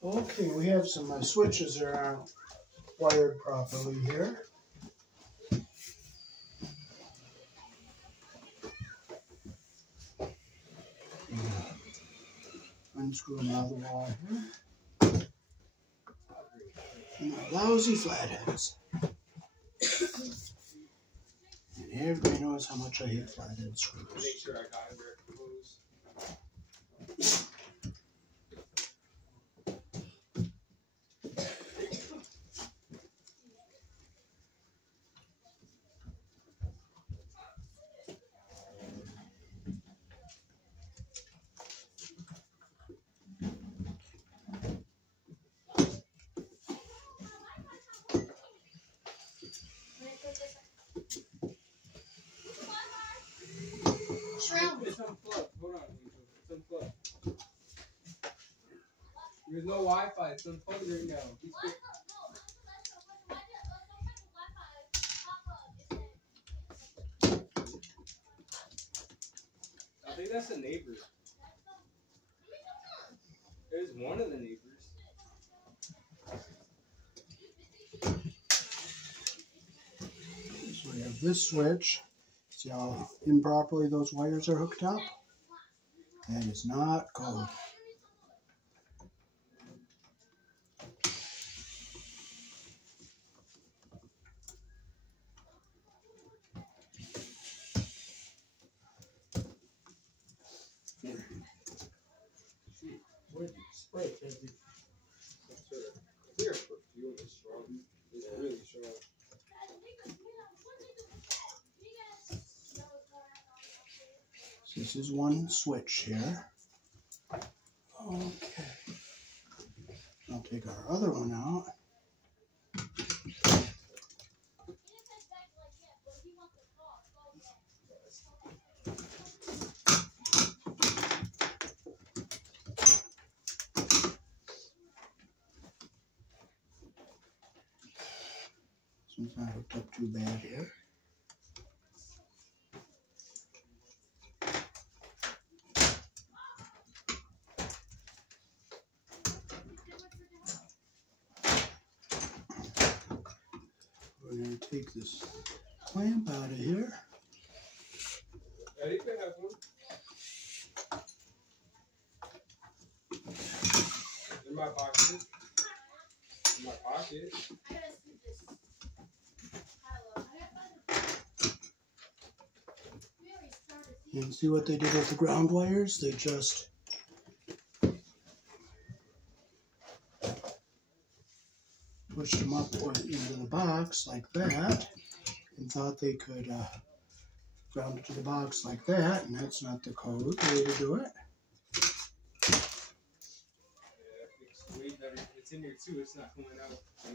Okay, we have some switches that aren't wired properly here. Unscrew them out of the wall here. And they're lousy flatheads. And everybody knows how much I hate flathead screws. Make sure I got it where it goes. It's unplugged. Hold on, it's unplugged. There's no Wi-Fi. It's unplugged right now. I think that's the neighbor. There's one of the neighbors. So we have this switch. See how improperly those wires are hooked up? That is not code. What did you spray? Clear perfume is strong. It's really strong. So this is one switch here. Okay. I'll take our other one out. So it's not hooked up too bad here. We're going to take this clamp out of here. Yeah, you can have one. In my pocket. In my pocket. You can see what they did with the ground wires? They just pushed them up into the box like that and thought they could ground it to the box like that, and that's not the code way to do it. Yeah, it's in there too. It's not coming out. I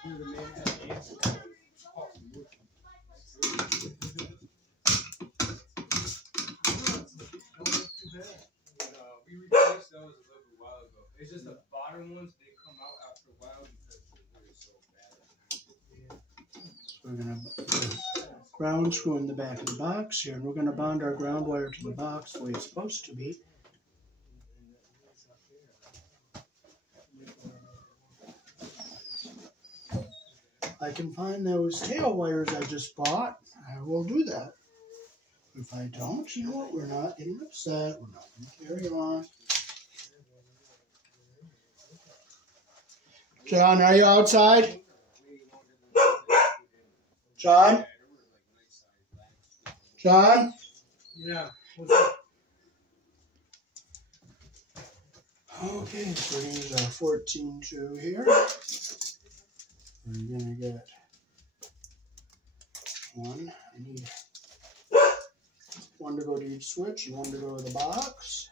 screwed them in at the end. We replaced those a little while ago. It's just the bottom ones, they come out after a while because they're so bad. So we're going to put a ground screw in the back of the box here, and we're going to bond our ground wire to the box the way it's supposed to be. I can find those tail wires I just bought, I will do that. If I don't, you know what, we're not getting upset, we're not going to carry on. John, are you outside? John? John? Yeah. What's up? Okay, so we're going to use our 14-2 here. We're going to get one. I need one to go to each switch and one to go to the box.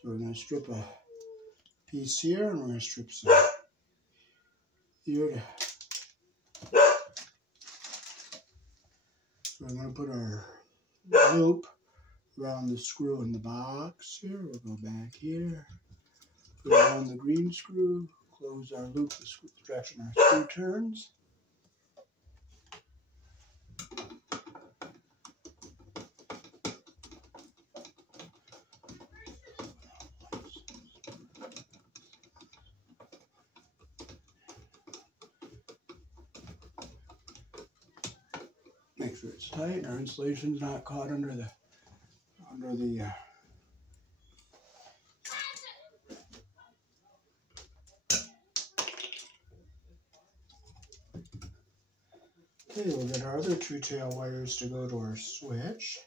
So we're going to strip a piece here, and we're going to strip some here. So we're going to put our loop ground the screw in the box here. We'll go back here, put it on the green screw, close our loop the direction our screw turns. Make sure it's tight and our insulation's not caught under the Okay, we'll get our other two tail wires to go to our switch.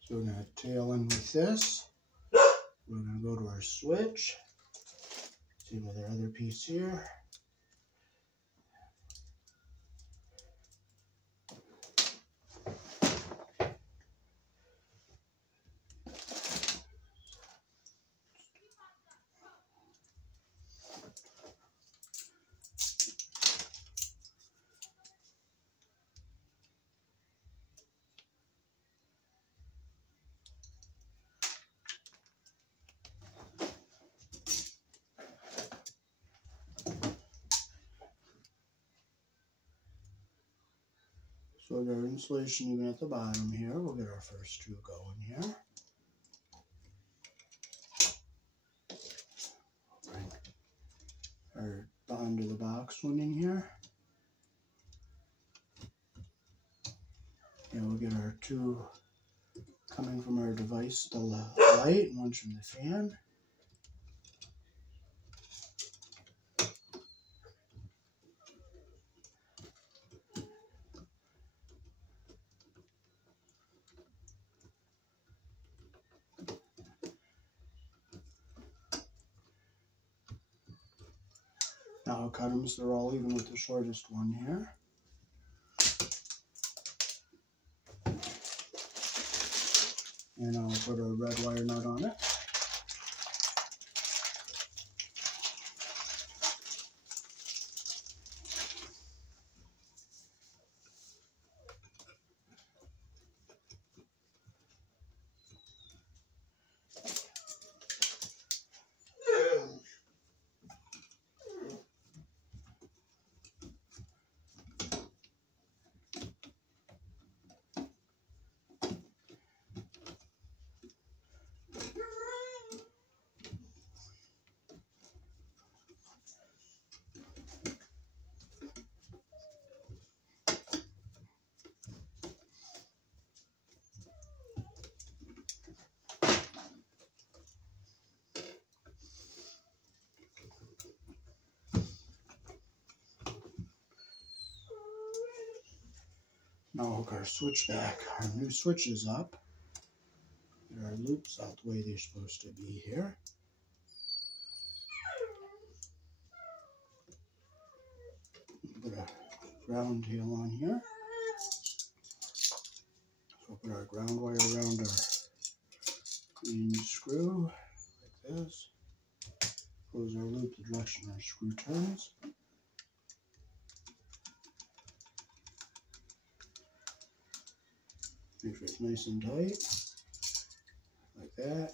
So we're going to tail in with this. We're going to go to our switch. See with our other piece here. So we've got our insulation even at the bottom here. We'll get our first two going here. Bring our bond to the box one in here. And we'll get our two coming from our device, the light, and one from the fan. Now I'll cut them so they're all even with the shortest one here. And I'll put a red wire nut on it. Now hook our switch back. Our new switch is up. Get our loops out the way they're supposed to be here. Put a ground tail on here. So we'll put our ground wire around our green screw like this. Close our loop the direction our screw turns. Make sure it's nice and tight, like that.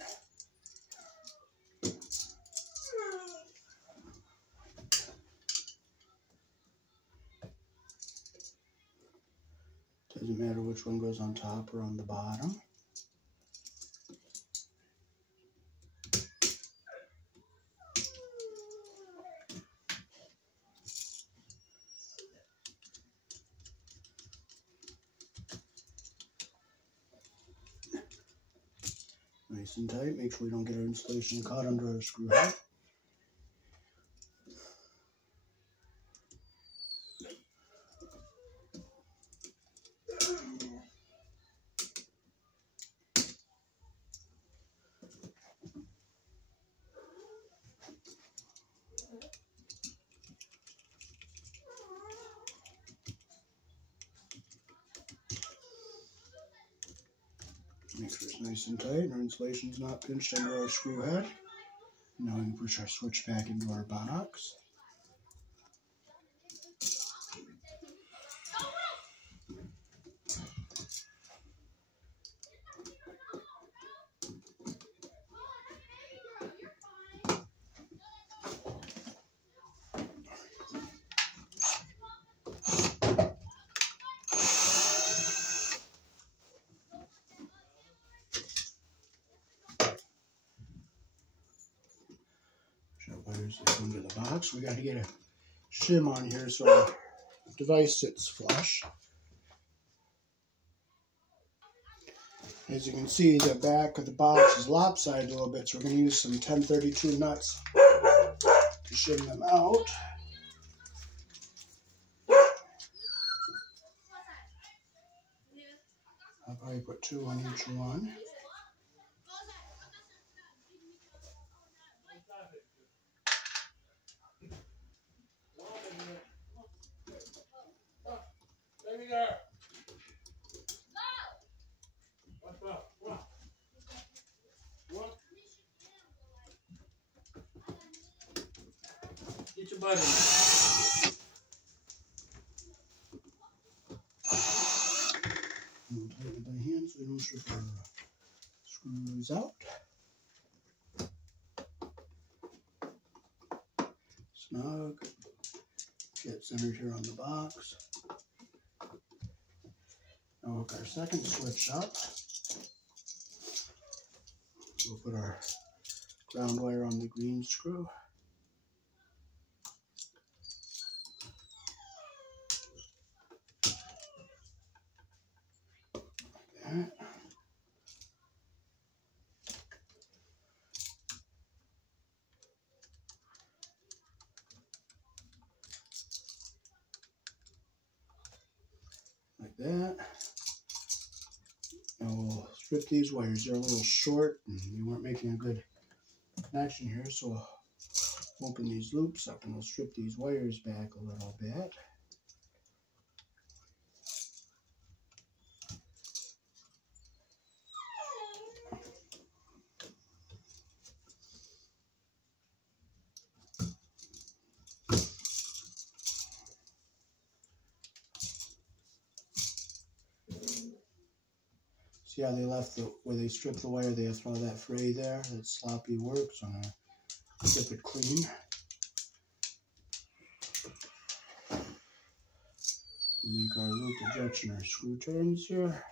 Doesn't matter which one goes on top or on the bottom. Nice and tight. Make sure we don't get our insulation caught under our screw head. Make sure it's nice and tight and our insulation's not pinched under our screw head. Now we can push our switch back into our box. wires that go into the box. We got to get a shim on here so our device sits flush. As you can see, the back of the box is lopsided a little bit, so we're going to use some 1032 nuts to shim them out. I'll probably put 2 on each one. Get your butt in. And tighten it by hand so we don't strip our screws out. Snug. Get centered here on the box. Now hook our second switch up. We'll put our ground wire on the green screw. Like that. Like that. Now we'll strip these wires. They're a little short and we weren't making a good connection here, so we'll open these loops up and we'll strip these wires back a little bit. See how they left where they stripped the wire, they left all that fray there, that sloppy work, so I'm going to strip it clean. Make our loop ejection, our screw turns here.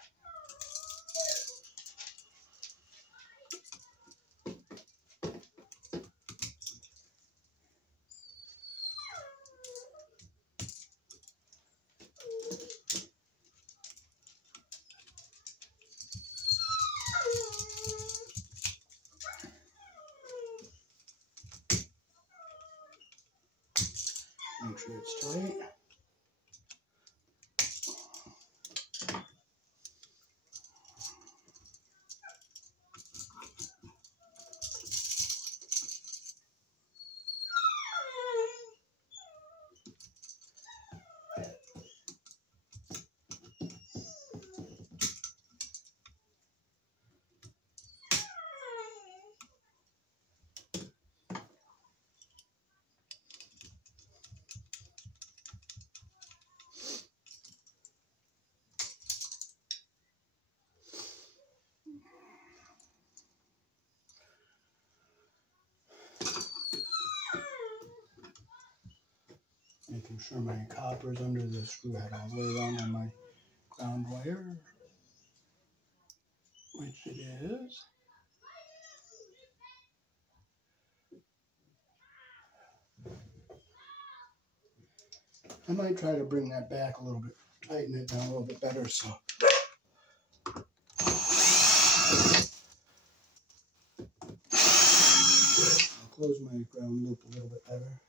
Make sure it's tight. Making sure my copper's under the screw head all the way around on my ground wire, which it is. I might try to bring that back a little bit, tighten it down a little bit better, so. I'll close my ground loop a little bit better.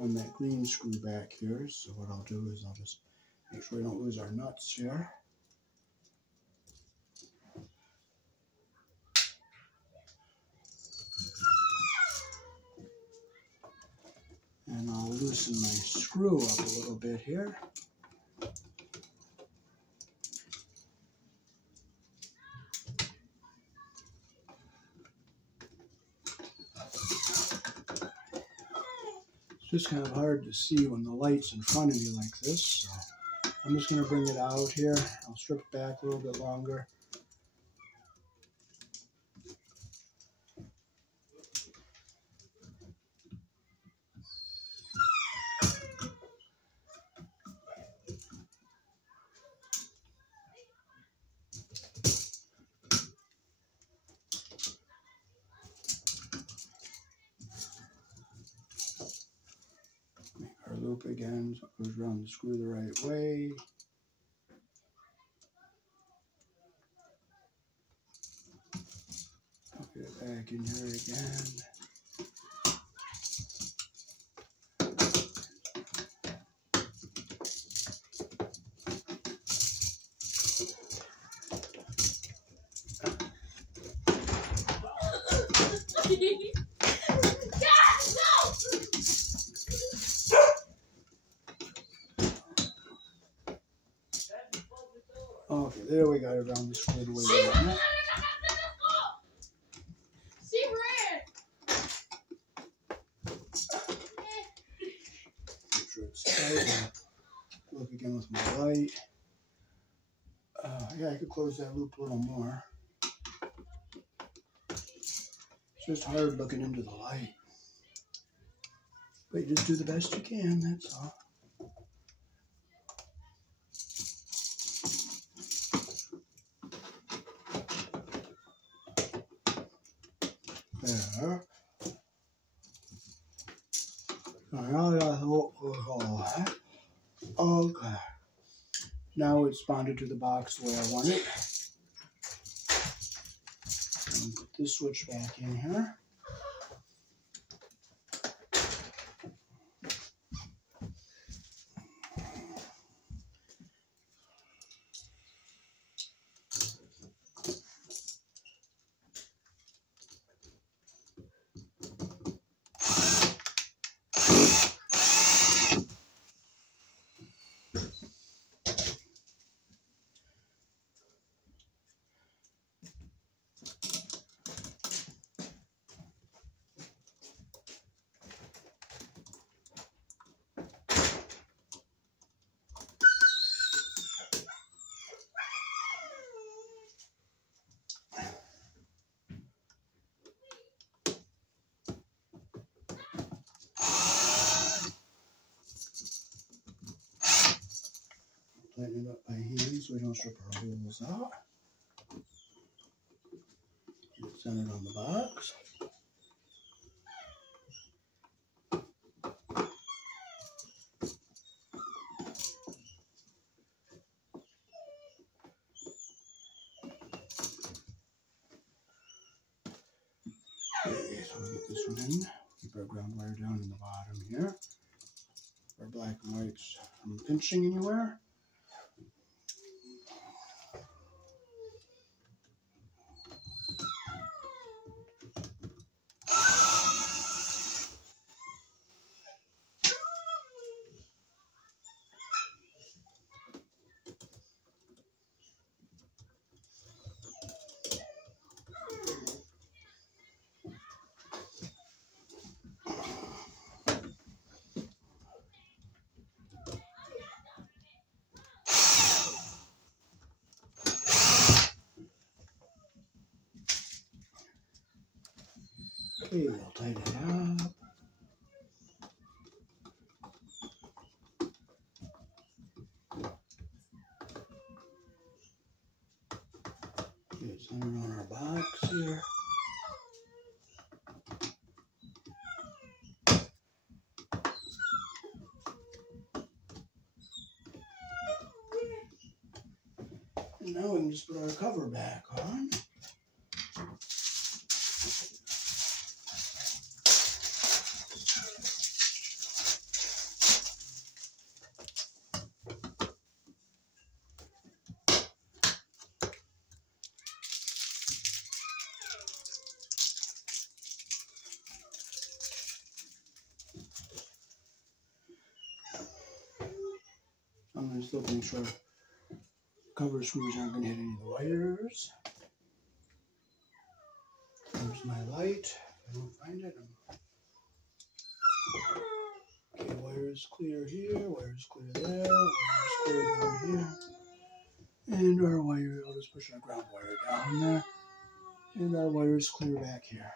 On that green screw back here, so what I'll do is I'll just make sure we don't lose our nuts here. And I'll loosen my screw up a little bit here. It's just kind of hard to see when the light's in front of me like this, so I'm just going to bring it out here. I'll strip it back a little bit longer. loop again so it goes around the screw the right way. Get it back in here again. Okay, there we got it around the screw the way we want it. Make sure it's tight. Look again with my light. Yeah, I could close that loop a little more. It's just hard looking into the light. But you just do the best you can, that's all. There. Now that's what goes all that. Okay. Now it's bonded to the box the way I want it. And put this switch back in here. Tighten it up by hand so we don't strip our holes out. Get it centered on the box. Okay, so we'll get this one in. Keep our ground wire down in the bottom here. Our black and whites from pinching anywhere. Okay, we'll tighten it up. Get it centered on our box here. And now we can just put our cover back on. I'm just looking to make sure cover screws aren't going to hit any of the wires. There's my light. I don't find it. Okay, wires clear here, wires clear there, wires clear down here. And our wire, I'll just push our ground wire down there. And our wires clear back here.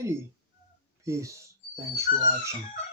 Alrighty. Peace. Thanks for watching.